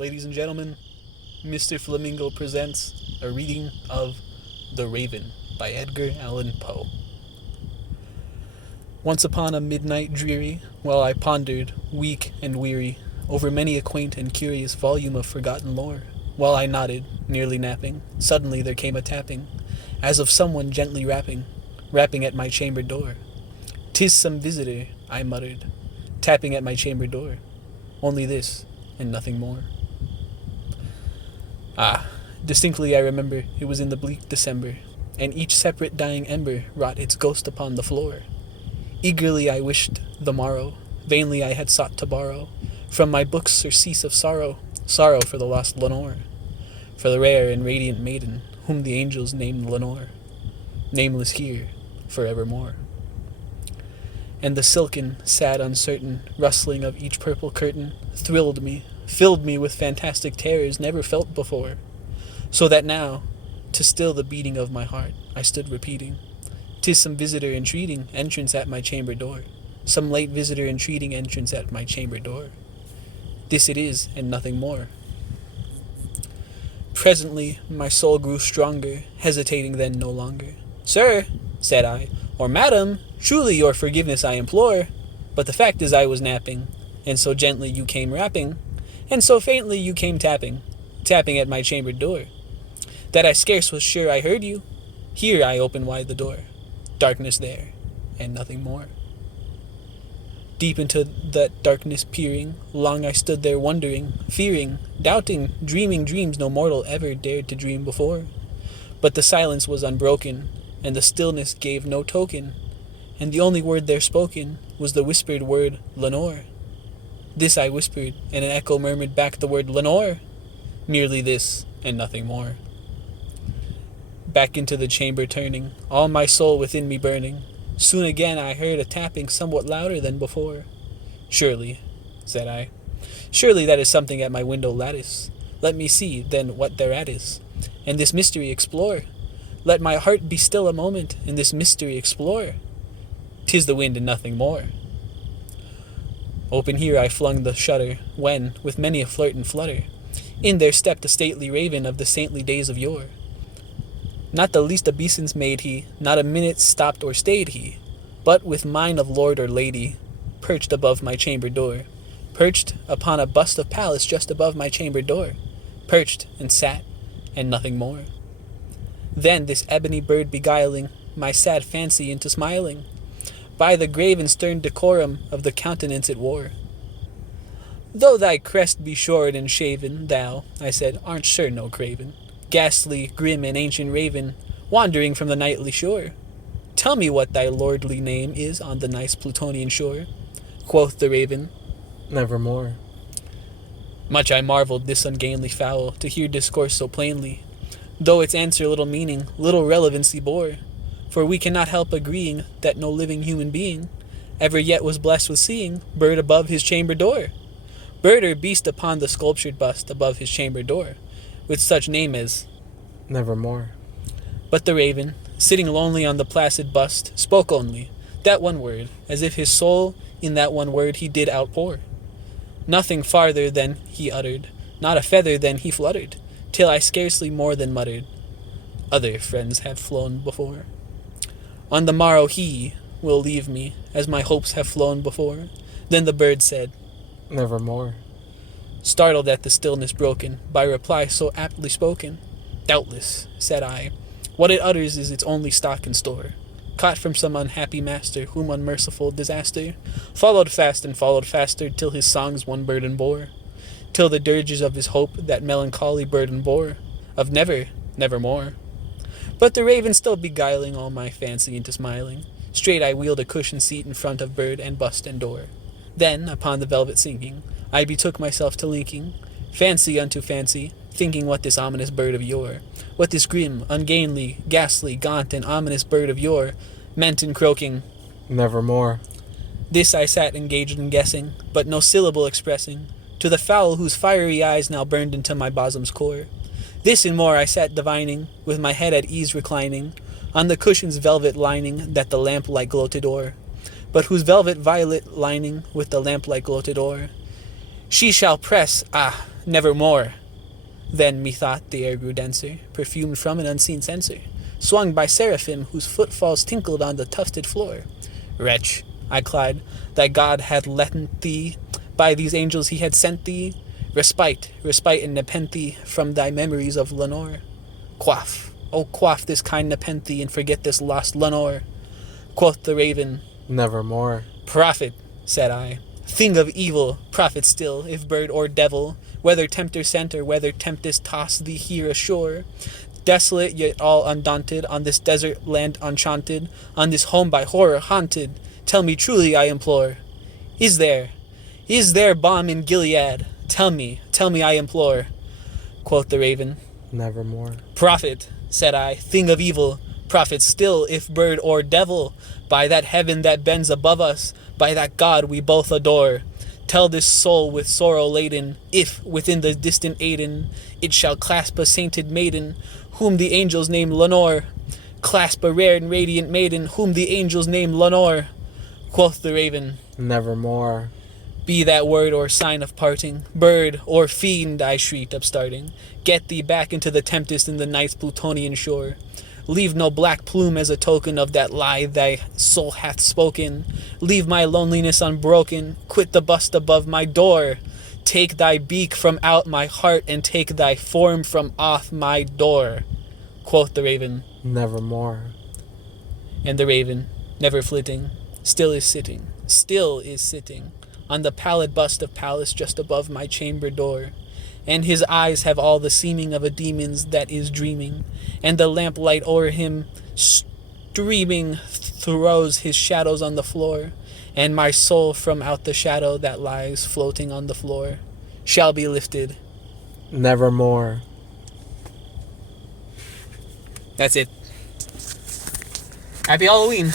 ladies and gentlemen, Mr. Flamingo presents a reading of The Raven by Edgar Allan Poe. Once upon a midnight dreary, while I pondered, weak and weary, over many a quaint and curious volume of forgotten lore, while I nodded, nearly napping, suddenly there came a tapping, as of someone gently rapping at my chamber door. "'Tis some visitor," I muttered, tapping at my chamber door. Only this, and nothing more. Distinctly I remember it was in the bleak December, and each separate dying ember wrought its ghost upon the floor. Eagerly I wished the morrow, vainly I had sought to borrow from my books surcease of sorrow for the lost Lenore, for the rare and radiant maiden whom the angels named Lenore, nameless here forevermore. And the silken, sad, uncertain rustling of each purple curtain thrilled me, filled me with fantastic terrors never felt before, so that now, to still the beating of my heart, I stood repeating, "'Tis some visitor entreating entrance at my chamber door, some late visitor entreating entrance at my chamber door. This it is, and nothing more." Presently my soul grew stronger, hesitating then no longer. "Sir," said I, "or madam, truly your forgiveness I implore, but the fact is I was napping, and so gently you came rapping, and so faintly you came tapping at my chamber door, that I scarce was sure I heard you. Here I opened wide the door, darkness there, and nothing more." Deep into that darkness peering, long I stood there wondering, fearing, doubting, dreaming dreams no mortal ever dared to dream before. But the silence was unbroken, and the stillness gave no token, and the only word there spoken was the whispered word Lenore. This I whispered, and an echo murmured back the word Lenore. Merely this, and nothing more. Back into the chamber turning, all my soul within me burning, soon again I heard a tapping somewhat louder than before. "Surely," said I, "surely that is something at my window lattice. Let me see, then, what thereat is, and this mystery explore. Let my heart be still a moment, and this mystery explore. 'Tis the wind and nothing more." Open here I flung the shutter, when, with many a flirt and flutter, in there stepped a stately raven of the saintly days of yore. Not the least obeisance made he, not a minute stopped or stayed he, but with mien of lord or lady, perched above my chamber door, perched upon a bust of Pallas just above my chamber door, perched and sat, and nothing more. Then this ebony bird beguiling my sad fancy into smiling, by the grave and stern decorum of the countenance it wore. "Though thy crest be shorn and shaven, thou," I said, "art sure no craven, ghastly, grim, and ancient raven, wandering from the nightly shore. Tell me what thy lordly name is on the nice Plutonian shore." Quoth the raven, "Nevermore." Much I marveled this ungainly fowl to hear discourse so plainly, though its answer little meaning, little relevancy bore, for we cannot help agreeing that no living human being ever yet was blessed with seeing bird above his chamber door, bird or beast upon the sculptured bust above his chamber door, with such name as "Nevermore." But the raven, sitting lonely on the placid bust, spoke only that one word, as if his soul in that one word he did outpour. Nothing farther than he uttered, not a feather than he fluttered, till I scarcely more than muttered, "Other friends have flown before. On the morrow he will leave me, as my hopes have flown before." Then the bird said, "Nevermore." Startled at the stillness broken by reply so aptly spoken. "Doubtless," said I, "what it utters is its only stock and store, caught from some unhappy master whom unmerciful disaster followed fast and followed faster till his songs one burden bore, till the dirges of his hope that melancholy burden bore, of never, nevermore." But the raven still beguiling all my fancy into smiling, straight I wheeled a cushioned seat in front of bird and bust and door. Then, upon the velvet sinking, I betook myself to linking fancy unto fancy, thinking what this ominous bird of yore, what this grim, ungainly, ghastly, gaunt, and ominous bird of yore meant in croaking, "Nevermore." This I sat engaged in guessing, but no syllable expressing, to the fowl whose fiery eyes now burned into my bosom's core. This and more I sat divining, with my head at ease reclining, on the cushion's velvet lining that the lamplight gloated o'er, but whose velvet violet lining with the lamplight gloated o'er. She shall press, nevermore. Then methought the air grew denser, perfumed from an unseen censer, swung by seraphim whose footfalls tinkled on the tufted floor. Wretch, I cried, thy God had lent thee, by these angels he had sent thee, respite and nepenthe from thy memories of Lenore. Quaff, oh quaff this kind nepenthe and forget this lost Lenore. Quoth the raven, nevermore. Prophet, said I, thing of evil, prophet still, if bird or devil, whether tempter sent or whether tempest tossed thee here ashore, desolate yet all undaunted, on this desert land enchanted, on this home by horror haunted, tell me truly I implore, is there balm in Gilead? Tell me I implore. Quoth the raven, Nevermore. Prophet, said I, thing of evil, prophet still, if bird or devil, by that heaven that bends above us, by that God we both adore, tell this soul with sorrow laden, if within the distant Aden it shall clasp a sainted maiden, whom the angels name Lenore, clasp a rare and radiant maiden, whom the angels name Lenore. Quoth the raven, Nevermore. be that word or sign of parting, bird or fiend, I shrieked, upstarting, get thee back into the tempest in the night's Plutonian shore. Leave no black plume as a token of that lie thy soul hath spoken. Leave my loneliness unbroken. Quit the bust above my door. Take thy beak from out my heart, and take thy form from off my door. Quoth the raven, Nevermore. and the raven, never flitting, still is sitting on the pallid bust of Pallas just above my chamber door, and his eyes have all the seeming of a demon's that is dreaming, and the lamplight o'er him streaming throws his shadows on the floor, and my soul from out the shadow that lies floating on the floor shall be lifted. Nevermore. That's it. Happy Halloween.